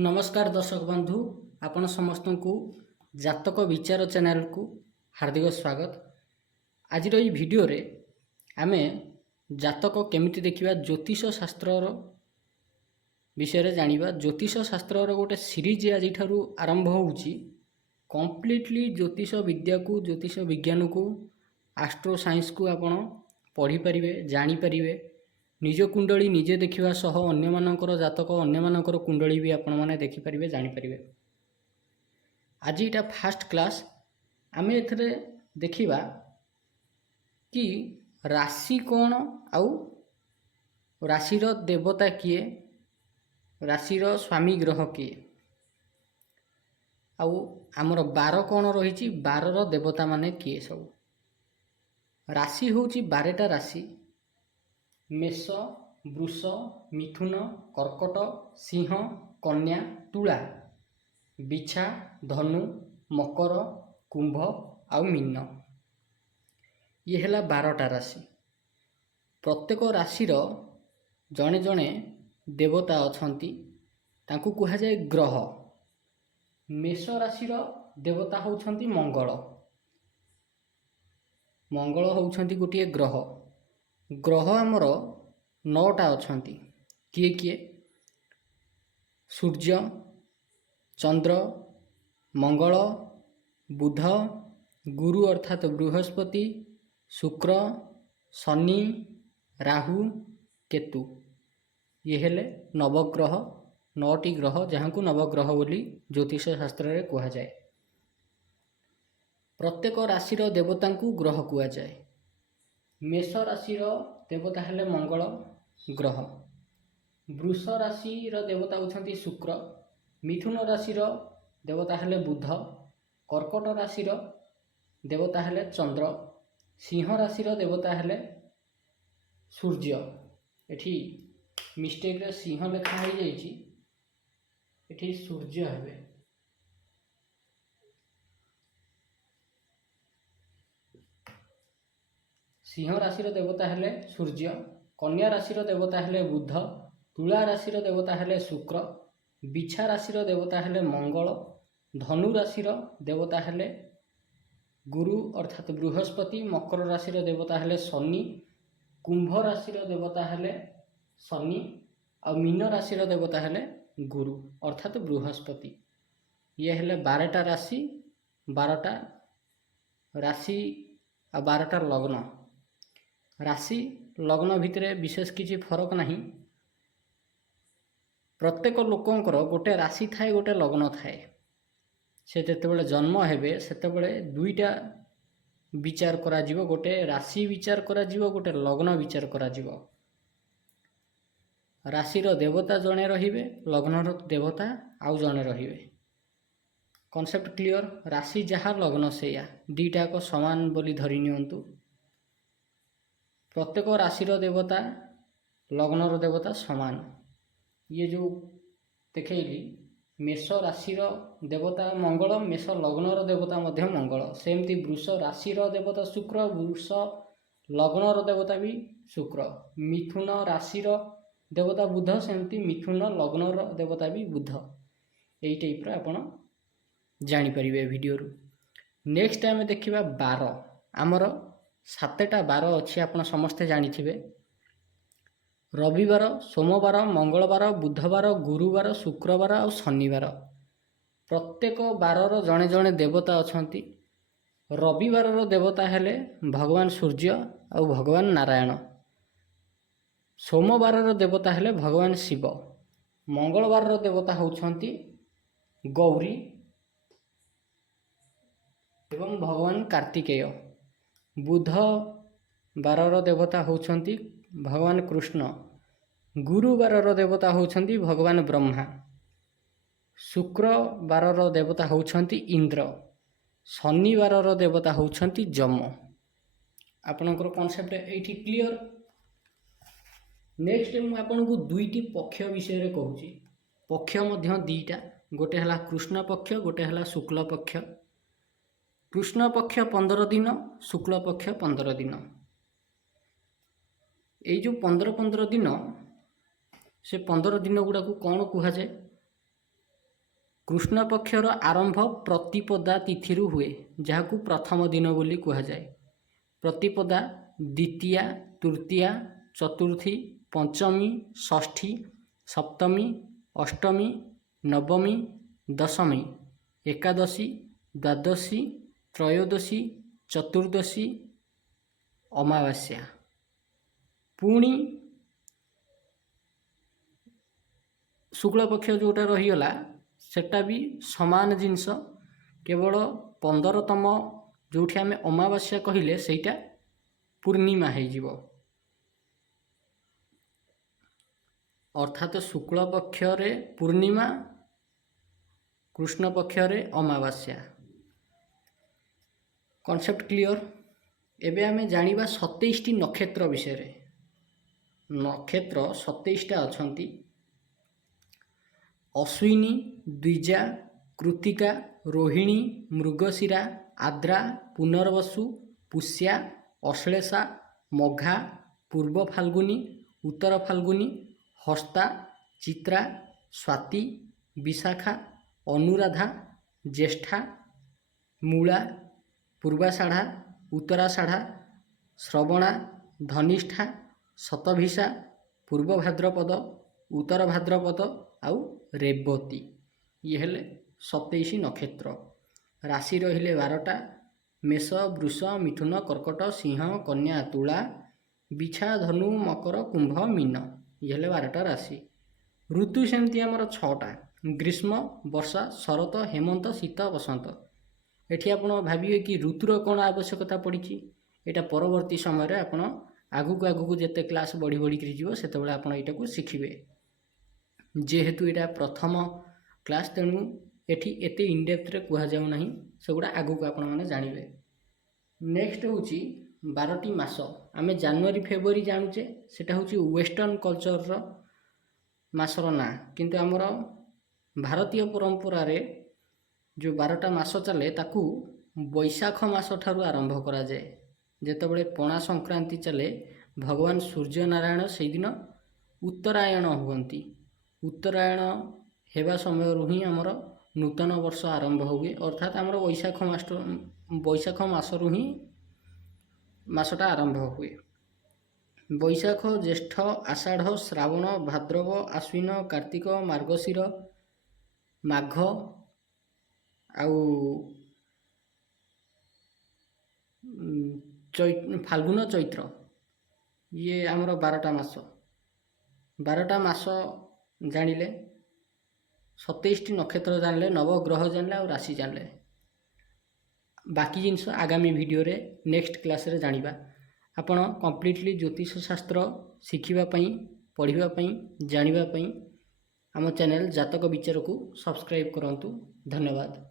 नमस्कार दर्शक बंधु आपण समस्त को जातक विचार चैनल को हार्दिक स्वागत। आज वीडियो रे आमे जातक केमिति देखिबा ज्योतिष शास्त्र विषय रे जानिबा। ज्योतिष शास्त्र गोटे सीरीज आज आरंभ होउची। कंप्लीटली ज्योतिष विद्या को ज्योतिष विज्ञान को एस्ट्रो साइंस को आपण पढ़ी परिबे जानि परिबे। निज कुंडली निजे देखिबा सह अन्य मानकर जातक अन्य मानकर कुंडली भी आपण माने देखि परिबे जानि परिबे। आज इटा फास्ट क्लास आमे एथरे देखिबा कि राशि कोण आउ राशिर देवता किए, राशिर स्वामी ग्रह किए, आउ आमर बार कोण रही बारर देवता माने किए। सब राशि होची 12टा राशि मेष वृष मिथुन कर्कट सिंह कन्या तुला बिछा धनु मकर कुंभ आउ मीन। ये है 12टा राशि। प्रत्येक राशिर जड़े जड़े देवता अछंती तांकु कहा जाए ग्रह। मेष राशिर देवता होउछंती मंगल। मंगल होउछंती गोटे ग्रह। ग्रह आमर 9टा अछंती। किए किए? सूर्य चंद्र मंगल बुध गुरु अर्थात बृहस्पति शुक्र शनि राहु केतु। ये हेले नवग्रह। 9टी ग्रह जहाँ को नवग्रह बोली ज्योतिष शास्त्र रे कहा जाए। प्रत्येक राशिर देवता को ग्रह कहा जाए। मेष राशिर देवता हेले मंगल ग्रह। वृष राशिर देवता होती शुक्र। मिथुन राशिर देवता हेले बुध। कर्कट राशिर देवता हेले चंद्र। सिंह राशिर देवता हेले सूर्य। एठी मिस्टेक रे सिंह लेखा हो जाइछि, एठी सूर्य हेबे। सिंह राशिर देवता हेले सूर्य। कन्या राशिर देवता हेले बुध। तुला राशिर देवता हेले शुक्र। बिछा राशिर देवता हेले मंगल। धनु राशिर देवता हेले गुरु अर्थात बृहस्पति। मकर राशिर देवता हेले शनि। कुंभ राशिर देवता हेले शनि और मीन राशिर देवता हेले गुरु अर्थात बृहस्पति। ये हेले 12टा राशि, 12टा राशि और 12टा लग्न। राशि लग्न भितर विशेष किसी फरक नहीं। प्रत्येक लोकंकर गोटे राशि थाए गोटे लग्न थाए। से जेतेबेले जन्म हेबे सेतेबेले दुईटा विचार करा जीवो। गोटे राशि विचार करा जीवो, गोटे लग्न विचार करा जीवो। राशिर देवता जणे रहिबे, लग्नर देवता आउ जणे रहिबे। Concept clear? राशि जहाँ लग्न सेया दीटा को समान बोली धरि नियंतु। प्रत्येक राशिर देवता लग्नर देवता समान। ये जो देखैली मेष राशिर देवता मंगल, मेष लग्नर देवता मध्य मंगल। सेमती वृष राशिर देवता शुक्र, वृष लग्नर देवता भी शुक्र। मिथुन राशिर देवता बुध, सेमती मिथुन लग्नर देवता भी बुध। यही टाइप्र आपण जानीपर वीडियो। नेक्स्ट टाइम देखा 12। आमर 7टा 12 अच्छी आप समस्ते जानिथिबे। रविवार सोमवार मंगलवार बुधवार गुरुवार शुक्रवार और शनिवार। प्रत्येक बारर जड़े जड़े देवता अछंती। रविवार देवता हेले भगवान सूर्य और भगवान नारायण। सोमवार देवता हेले भगवान शिव। मंगलवार देवता होउछंती गौरी एवं भगवान कार्तिकेय। बुधवार देवता होउछंती भगवान कृष्ण। गुरुवार देवता होउछंती भगवान ब्रह्मा। शुक्रवार देवता होउछंती इंद्र। शनिवार देवता होउछंती जम। आपनकर कॉन्सेप्ट एठी क्लियर? नेक्स्ट मु आपनको दुईटी पक्ष विषय रे कहूची। पक्ष मध्य दीटा, गोटे हला कृष्ण पक्ष, गोटे हला शुक्ल पक्ष। कृष्ण पक्ष 15 दिन, शुक्ल पक्ष 15 दिन। ये जो 15 दिन से 15 दिन गुड़ा को कौन कह जाए? कृष्ण पक्षर आरंभ प्रतिपदा तिथि हुए जहाँ प्रथम दिन बोली कहुए। प्रतिपदा द्वितीया तृतीया चतुर्थी पंचमी षष्ठी सप्तमी अष्टमी नवमी दशमी एकादशी द्वादशी त्रयोदशी चतुर्दशी अमावास्या। पुणी शुक्ल पक्ष जोटा रहीगला सेटा भी समान जिनस, केवल 15तम जो आम अमावास्या कहले सेटा पूर्णिमा हो, अर्थात शुक्ल पक्षरे पूर्णिमा कृष्ण पक्षरे अमावास्या। Concept clear. एबे आमे जानिबा 27टी नक्षत्र विषय। नक्षत्र 27टा अछंती। अश्विनी द्विजा कृतिका रोहिणी मृगशिरा आद्रा पुनर्वसु पुष्या अश्लेषा मघा पूर्व फाल्गुनी उत्तर फाल्गुनी हस्ता चित्रा स्वाति विशाखा अनुराधा ज्येष्ठा मूला पूर्वाषाढ़ा उत्तराषाढ़ा श्रवणा धनिष्ठा शतभिषा पूर्व भाद्रपद उत्तर भाद्रपद आउ रेवती। ये हेले 27 नक्षत्र। राशि रहिले 12टा मेष वृष मिथुन कर्कट सिंह कन्या तुला बिछा धनु मकर कुंभ मीन। ये हेले 12टा राशि। ऋतु सेमती आमर 6टा ग्रीष्म वर्षा शरत हेमंत शीत बसंत। एठी आपण भाबिए कि ऋतुर कौन आवश्यकता पड़ी। यहाँ परवर्ती समय आपण आगुक आगुक जिते क्लास बढ़ी बढ़ी कर सेतबेले आपण एटा को शिखिबे। जेहेतु यहाँ प्रथम क्लास तेणु एठी एते इनडेप्थ रे कुहा जाउ नाही, सेगुडा आगुक आपण माने जानिबे। नेक्स्ट होची 12टी मास। आमे जनवरी फेब्रुआरी जानुचे सेटा होची वेस्टर्न कल्चर रो मासर ना, किंतु आमर भारतीय परंपरा रे जो 12टा मास चले ताकू बैशाख मास ठारू आरंभ करा जाए। जेतेबेले पणा संक्रांति चले भगवान सूर्य नारायण से दिन उत्तरायण हुवंती। उत्तरायण हेबा समय ही आमर नूतन वर्ष आरंभ हुए, अर्थात आमर बैशाख मासरू ही मासटा आरंभ हुए। बैशाख ज्येष्ठ आषाढ़ श्रावण भाद्रव आश्विन कार्तिक मार्गशीर माघ आउ फाल्गुन चैत्र, ये आमर 12टा मास। 12टा मास जानिले 27टी नक्षत्र जानिले नवग्रह जानिले और राशि जानिले। बाकी जिनस आगामी वीडियो रे नेक्स्ट क्लास रे जानिबा। आपण कंप्लीटली ज्योतिष शास्त्र शिखिबा पई पढ़िबा पई जानिबा पई आम चैनल जातक विचार को सब्सक्राइब करंतु। धन्यवाद।